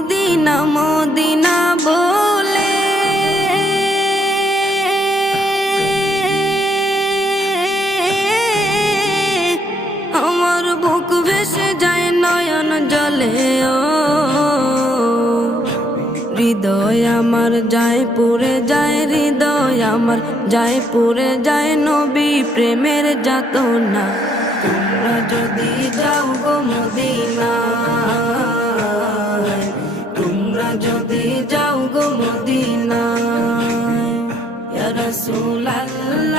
Medina Medina বলে আমার বুক ভেসে যায় নয়ন জলে ও হৃদয় আমার যায় পুরে যায়, হৃদয় আমার যায় পুরে যায় নবী প্রেমের যাতনা। তোমরা যদি যাও গো মদিনায়, তোমরা যদি যাও গো মদিনায়, ইয়া রাসূলুল্লাহ